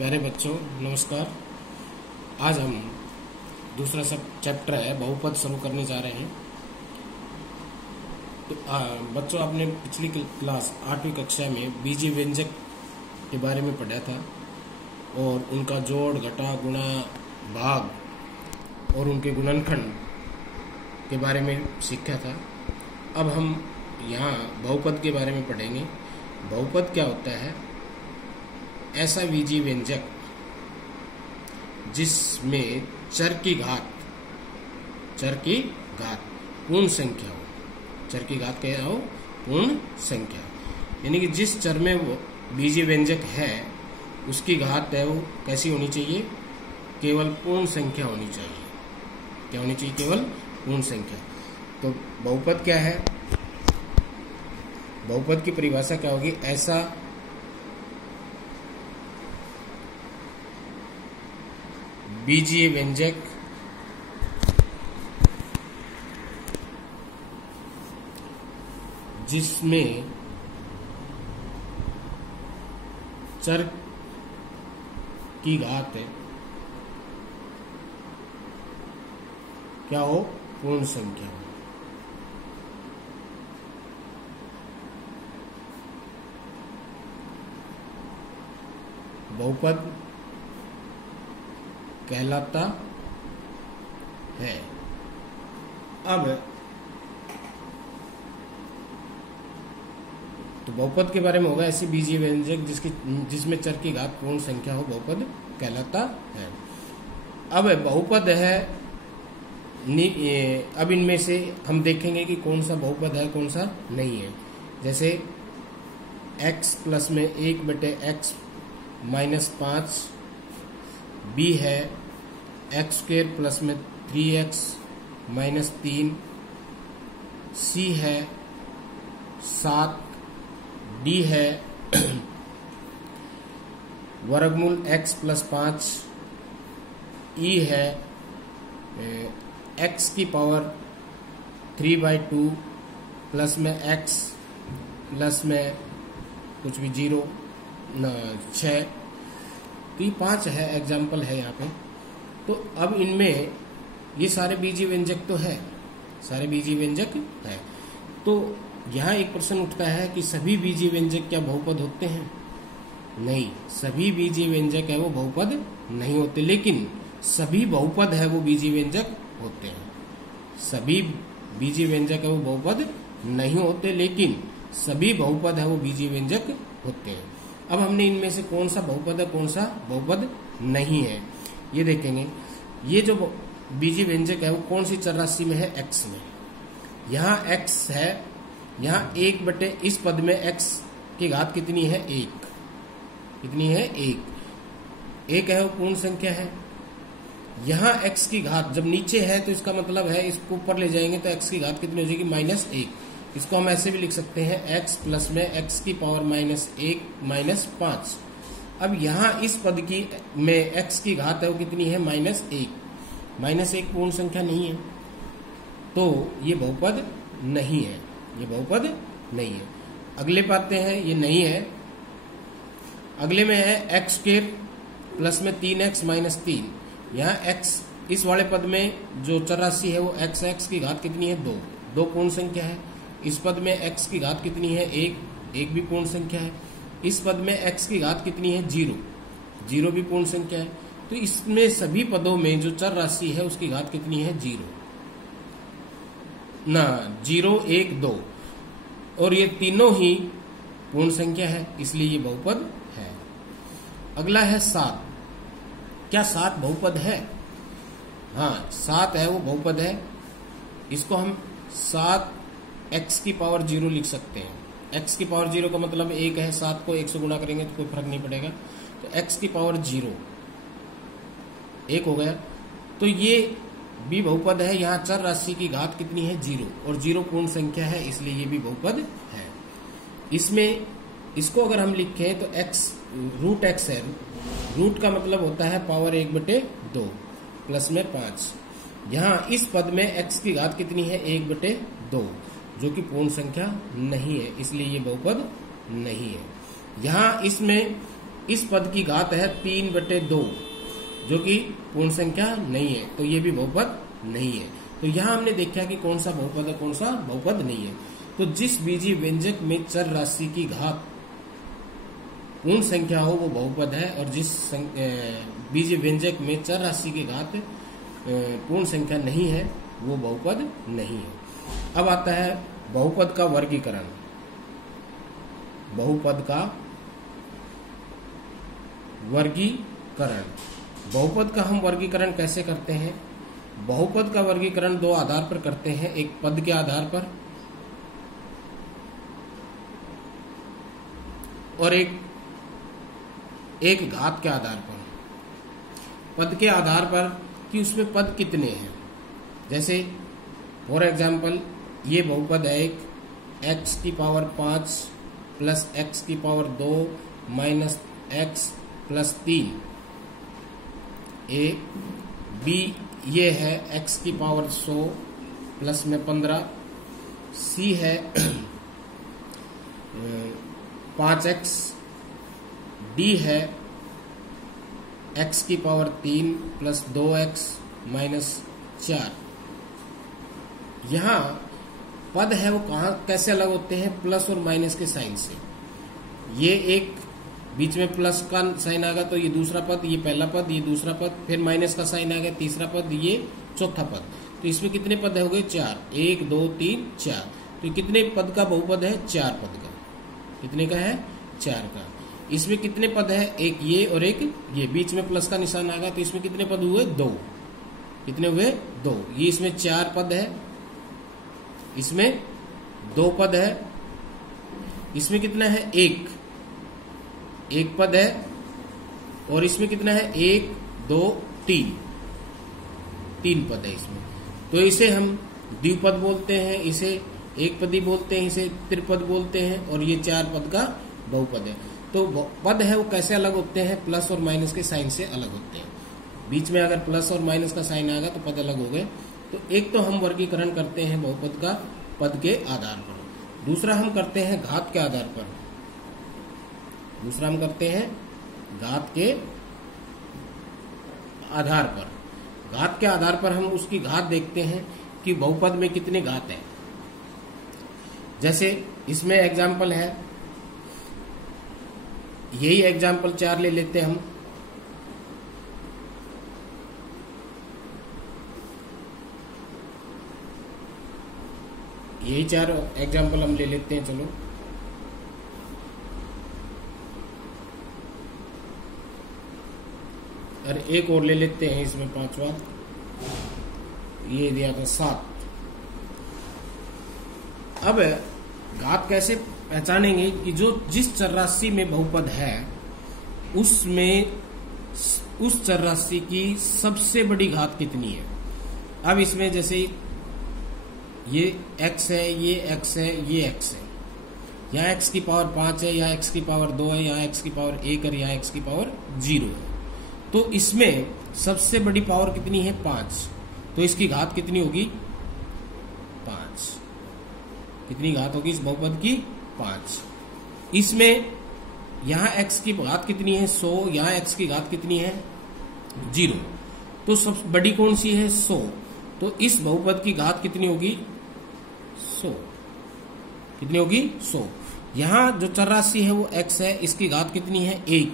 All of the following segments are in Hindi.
प्यारे बच्चों नमस्कार। आज हम दूसरा सब चैप्टर है बहुपद शुरू करने जा रहे हैं। तो बच्चों आपने पिछली क्लास 8वीं कक्षा में बीजीय व्यंजक के बारे में पढ़ा था और उनका जोड़ घटा गुणा भाग और उनके गुणनखंड के बारे में सीखा था। अब हम यहाँ बहुपद के बारे में पढ़ेंगे। बहुपद क्या होता है? ऐसा बीजीय व्यंजक जिसमें चर की घात पूर्ण संख्या हो। चर की घात क्या हो? पूर्ण संख्या। यानी कि जिस चर में वो बीजीय व्यंजक है उसकी घात है वो कैसी होनी चाहिए? केवल पूर्ण संख्या होनी चाहिए। क्या होनी चाहिए? केवल पूर्ण संख्या। तो बहुपद क्या है? बहुपद की परिभाषा क्या होगी? ऐसा बीजीय व्यंजक जिसमें चर की घात है क्या हो? पूर्ण संख्या हो। बहुपद कहलाता है। अब तो बहुपद के बारे में होगा ऐसी बीजीय व्यंजक जिसमें चर की घात पूर्ण संख्या हो, बहुपद कहलाता है। अब बहुपद है, अब इनमें से हम देखेंगे कि कौन सा बहुपद है कौन सा नहीं है। जैसे x प्लस में 1/x माइनस 5 b है, एक्स स्क्वेयर प्लस में 3x माइनस 3 c है, 7 d है, वर्गमूल x प्लस 5 e है, x की पावर 3/2 प्लस में x प्लस में कुछ भी 0 6। तो ये 5 है, एग्जाम्पल है यहाँ पे। तो अब इनमें ये सारे बीजीय व्यंजक तो है, सारे बीजीय व्यंजक है। तो यहाँ एक प्रश्न उठता है कि सभी बीजीय व्यंजक क्या बहुपद होते हैं? नहीं, सभी बीजीय व्यंजक है वो बहुपद नहीं होते, लेकिन सभी बहुपद है वो बीजीय व्यंजक होते हैं। सभी बीजीय व्यंजक है वो बहुपद नहीं होते, लेकिन सभी बहुपद है वो बीजीय व्यंजक होते हैं। अब हमने इनमें से कौन सा बहुपद है कौन सा बहुपद नहीं है ये देखेंगे। ये जो बीजीय व्यंजक है वो कौन सी चर राशि में है? x में। यहाँ x है, यहाँ 1 इस पद में x की घात कितनी है? 1। कितनी है? 1 है वो पूर्ण संख्या है। यहाँ x की घात जब नीचे है तो इसका मतलब है इसको ऊपर ले जाएंगे तो x की घात कितनी हो जाएगी? -1। इसको हम ऐसे भी लिख सकते हैं x प्लस में x की पावर -1 -5। अब यहाँ इस पद की में x की घात है वो कितनी है? -1। -1 पूर्ण संख्या नहीं है, तो ये बहुपद नहीं है, ये बहुपद नहीं है। अगले पाते हैं, ये नहीं है। अगले में है एक्स स्क्वेयर प्लस में 3x माइनस 3। यहाँ x इस वाले पद में जो चर राशि है वो x की घात कितनी है? 2 पूर्ण संख्या है। इस पद में x की घात कितनी है? 1 भी पूर्ण संख्या है। इस पद में x की घात कितनी है? 0 भी पूर्ण संख्या है। तो इसमें सभी पदों में जो चर राशि है उसकी घात कितनी है? 0, 1, 2। और ये तीनों ही पूर्ण संख्या है, इसलिए ये बहुपद है। अगला है 7। क्या 7 बहुपद है? हाँ, 7 है वो बहुपद है। इसको हम 7 x की पावर 0 लिख सकते हैं। x की पावर 0 का मतलब 1 है, 7 को 1 से गुणा करेंगे तो कोई फर्क नहीं पड़ेगा। तो x की पावर 0 1 हो गया। तो ये भी बहुपद है। यहाँ चर राशि की घात कितनी है? 0, और 0 पूर्ण संख्या है, इसलिए ये भी बहुपद है। इसमें इसको अगर हम लिखें तो x रूट x है। रूट का मतलब होता है पावर 1/2 प्लस में 5। यहाँ इस पद में x की घात कितनी है? 1/2, जो कि पूर्ण संख्या नहीं है, इसलिए ये बहुपद नहीं है। यहाँ इसमें इस पद की घात है 3/2 जो कि पूर्ण संख्या नहीं है, तो ये भी बहुपद नहीं है। तो यहां हमने देखा कि कौन सा बहुपद है, कौन सा बहुपद नहीं है। तो जिस बीजीय व्यंजक में चर राशि की घात पूर्ण संख्या हो वो बहुपद है, और जिस बीजीय व्यंजक में चर राशि की घात पूर्ण संख्या नहीं है वो बहुपद नहीं है। अब आता है बहुपद का वर्गीकरण। बहुपद का वर्गीकरण, बहुपद का हम वर्गीकरण कैसे करते हैं? बहुपद का वर्गीकरण दो आधार पर करते हैं, एक पद के आधार पर और एक घात के आधार पर। पद के आधार पर कि उसमें पद कितने हैं, जैसे फॉर एग्जाम्पल ये बहुपद है एक x की पावर 5 प्लस x की power 2 minus x plus 3। A B ये है x की पावर 100 प्लस में 15। सी है 5x। डी है x की पावर 3 प्लस 2x माइनस 4। यहाँ पद है वो कहाँ कैसे अलग होते हैं? प्लस और माइनस के साइन से। ये एक बीच में प्लस का साइन आ गया तो ये दूसरा पद, ये पहला पद, ये दूसरा पद, फिर माइनस का साइन आ गया तीसरा पद, ये चौथा पद। तो इसमें कितने पद हो गए? 4। 1 2 3 4। तो कितने पद का बहुपद है? 4 पद का। कितने का है? 4 का। इसमें कितने पद है? एक ये और एक ये, बीच में प्लस का निशान आ गया तो इसमें कितने पद हुए? 2। कितने हुए? 2। ये इसमें 4 पद है, इसमें 2 पद है, इसमें कितना है? 1 पद है, और इसमें कितना है? 1 2 3 पद है इसमें। तो इसे हम द्विपद बोलते हैं, इसे एक पदी बोलते हैं, इसे त्रिपद बोलते हैं, और ये 4 पद का बहुपद है। तो पद है वो कैसे अलग होते हैं? प्लस और माइनस के साइन से अलग होते हैं। बीच में अगर प्लस और माइनस का साइन आएगा तो पद अलग हो गए। तो एक तो हम वर्गीकरण करते हैं बहुपद का पद के आधार पर, दूसरा हम करते हैं घात के आधार पर। दूसरा हम करते हैं घात के आधार पर। घात के आधार पर हम उसकी घात देखते हैं कि बहुपद में कितने घात हैं। जैसे इसमें एग्जाम्पल है, यही एग्जाम्पल 4 ले लेते हैं हम। यही 4 एग्जाम्पल हम ले लेते हैं। चलो अरे एक और ले लेते हैं, इसमें 5वां ये दिया था 7। अब घात कैसे पहचानेंगे कि जो जिस चर राशि में बहुपद है उसमें उस चर राशि की सबसे बड़ी घात कितनी है। अब इसमें जैसे ये x है, ये x है, ये x है, यहाँ x की पावर 5 है, यहाँ x की पावर 2 है, यहाँ x की पावर 1 है, यहाँ x की पावर 0 है। तो इसमें सबसे बड़ी पावर कितनी है? 5। तो इसकी घात कितनी होगी? 5। कितनी घात होगी इस बहुपद की? 5। इसमें यहाँ x की घात कितनी है? 100। यहाँ x की घात कितनी है? 0। तो सबसे बड़ी कौन सी है? 100। तो इस बहुपद की घात कितनी होगी? 100। कितनी होगी? 100। यहाँ जो चर राशि है वो x है, इसकी घात कितनी है? 1।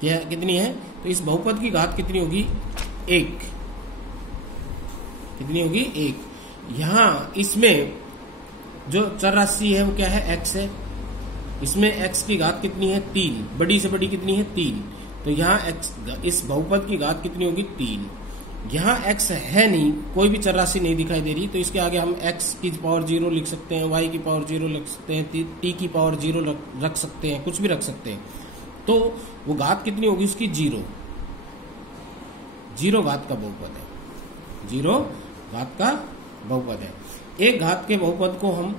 क्या कितनी है? तो इस बहुपद की घात कितनी होगी? 1। कितनी होगी? 1। यहाँ इसमें जो चर राशि है वो क्या है? x है। इसमें x की घात कितनी है? 3। बड़ी से बड़ी कितनी है? 3। तो यहाँ x इस बहुपद की घात कितनी होगी? 3। यहाँ x है नहीं, कोई भी चर राशि नहीं दिखाई दे रही, तो इसके आगे हम x की पावर 0 लिख सकते हैं, y की पावर 0 लिख सकते हैं, t की पावर 0 रख सकते हैं, कुछ भी रख सकते हैं। तो वो घात कितनी होगी उसकी? 0 घात का बहुपद है। 0 घात का बहुपद है। एक घात के बहुपद को हम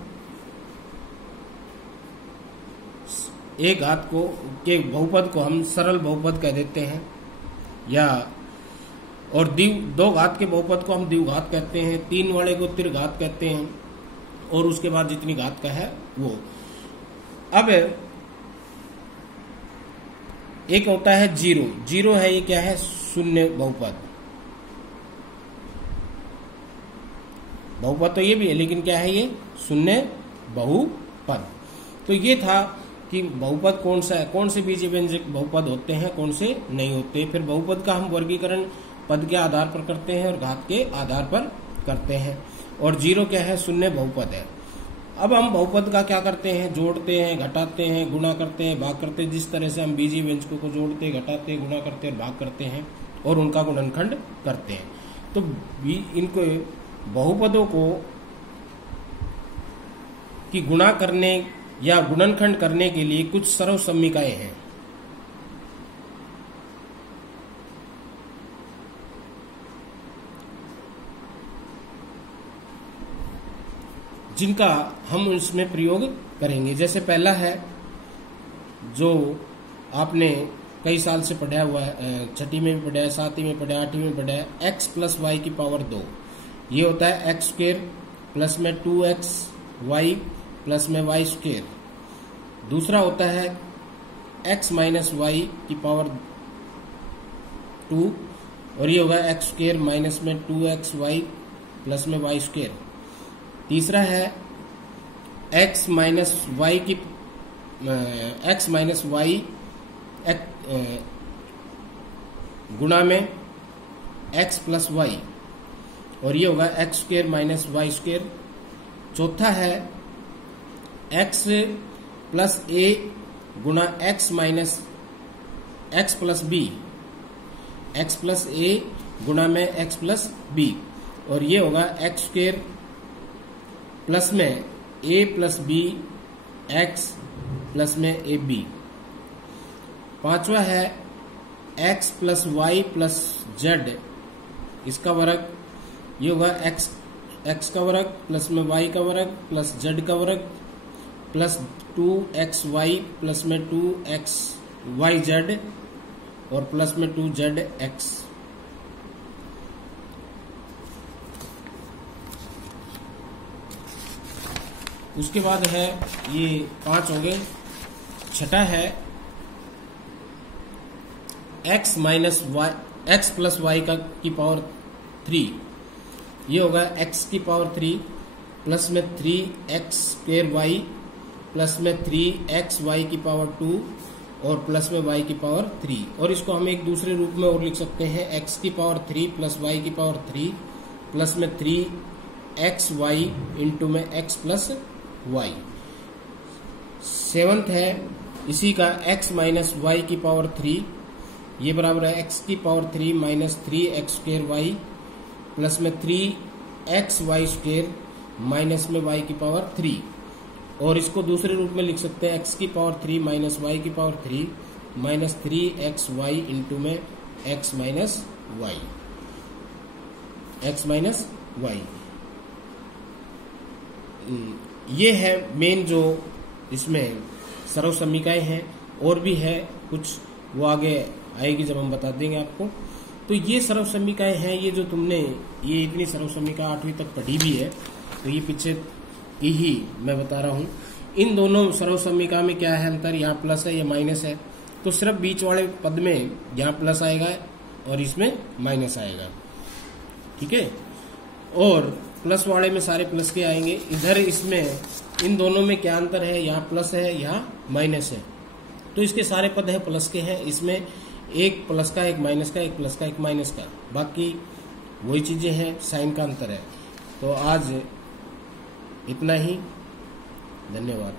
एक घात के बहुपद को हम सरल बहुपद कह देते हैं, या और दो घात के बहुपद को हम द्विघात कहते हैं, 3 वाले को त्रिघात कहते हैं, और उसके बाद जितनी घात का है वो। अब एक होता है जीरो। जीरो है, ये क्या है? शून्य बहुपद। बहुपद तो ये भी है, लेकिन क्या है? ये शून्य बहुपद। तो ये था कि बहुपद कौन सा है, कौन से बीजीय व्यंजक बहुपद होते हैं, कौन से नहीं होते। फिर बहुपद का हम वर्गीकरण पद के आधार पर करते हैं और घात के आधार पर करते हैं। और जीरो क्या है? शून्य बहुपद है। अब हम बहुपद का क्या करते हैं? जोड़ते हैं, घटाते हैं, गुणा करते हैं, भाग करते हैं। जिस तरह से हम बीजीय व्यंजकों को जोड़ते, घटाते, गुणा करते और भाग करते हैं और उनका गुणनखंड करते हैं। तो इनको बहुपदों को की गुणा करने या गुणनखंड करने के लिए कुछ सरल समीकरण हैं। जिनका हम इसमें प्रयोग करेंगे। जैसे पहला है, जो आपने कई साल से पढ़ा हुआ है, छठी में भी पढ़ा है, सातवीं में पढ़ा है, आठवीं में पढ़ा है, x प्लस वाई की पावर 2। ये होता है एक्स स्क्वेयर प्लस में 2x वाई प्लस में वाई स्क्वेयर। दूसरा होता है x माइनस वाई की पावर 2, और ये होगा एक्स स्क्वेयर माइनस में 2x वाई प्लस में वाई स्क्वेयर। तीसरा है x माइनस वाई की x माइनस वाई गुणा में x प्लस वाई, और ये होगा x square minus Y square. चौथा है x प्लस ए गुणा x minus x plus B, x plus A गुणा में x प्लस बी, और ये होगा एक्स स्क्वेयर प्लस में a plus B x plus में ए बी। पांचवा है x plus Y plus Z, इसका वर्ग, ये होगा x का वर्ग प्लस में y का वर्ग प्लस z का वर्ग प्लस 2xy प्लस में 2xyz और प्लस में 2zx। उसके बाद है, ये 5 हो गए। छठा है x minus Y, X plus Y की पावर 3, ये होगा x की पावर 3 प्लस में 3x स्क्वेयर वाई प्लस में 3xy की पावर 2 और प्लस में y की पावर 3। और इसको हम एक दूसरे रूप में और लिख सकते हैं, x की पावर 3 प्लस y की पावर 3 प्लस में 3xy इंटू में x प्लस y। सेवंथ है इसी का x माइनस वाई की पावर 3, ये बराबर है x की पावर 3 माइनस 3x स्क्वेयर वाई प्लस में 3xy स्क्वेयर माइनस में y की पावर 3। और इसको दूसरे रूप में लिख सकते हैं, x की पावर 3 माइनस y की पावर 3 माइनस 3xy इंटू में x minus Y, x minus Y. ये है मेन जो इसमें सरल समीकरण हैं। और भी है कुछ, वो आगे आएगी जब हम बता देंगे आपको। तो ये सरल समीकरण हैं, ये जो तुमने ये इतनी सरल समीकरण 8वीं तक पढ़ी भी है, तो ये पीछे की ही मैं बता रहा हूँ। इन दोनों सरल समीकरण में क्या है अंतर? यहाँ प्लस है, ये माइनस है, तो सिर्फ बीच वाले पद में यहाँ प्लस आएगा और इसमें माइनस आएगा, ठीक है। और प्लस वाले में सारे प्लस के आएंगे। इधर इसमें इन दोनों में क्या अंतर है? यहाँ प्लस है, यहाँ माइनस है, तो इसके सारे पद है प्लस के हैं। इसमें एक प्लस का, एक माइनस का, एक प्लस का, एक माइनस का, बाकी वही चीजें हैं, साइन का अंतर है। तो आज इतना ही, धन्यवाद।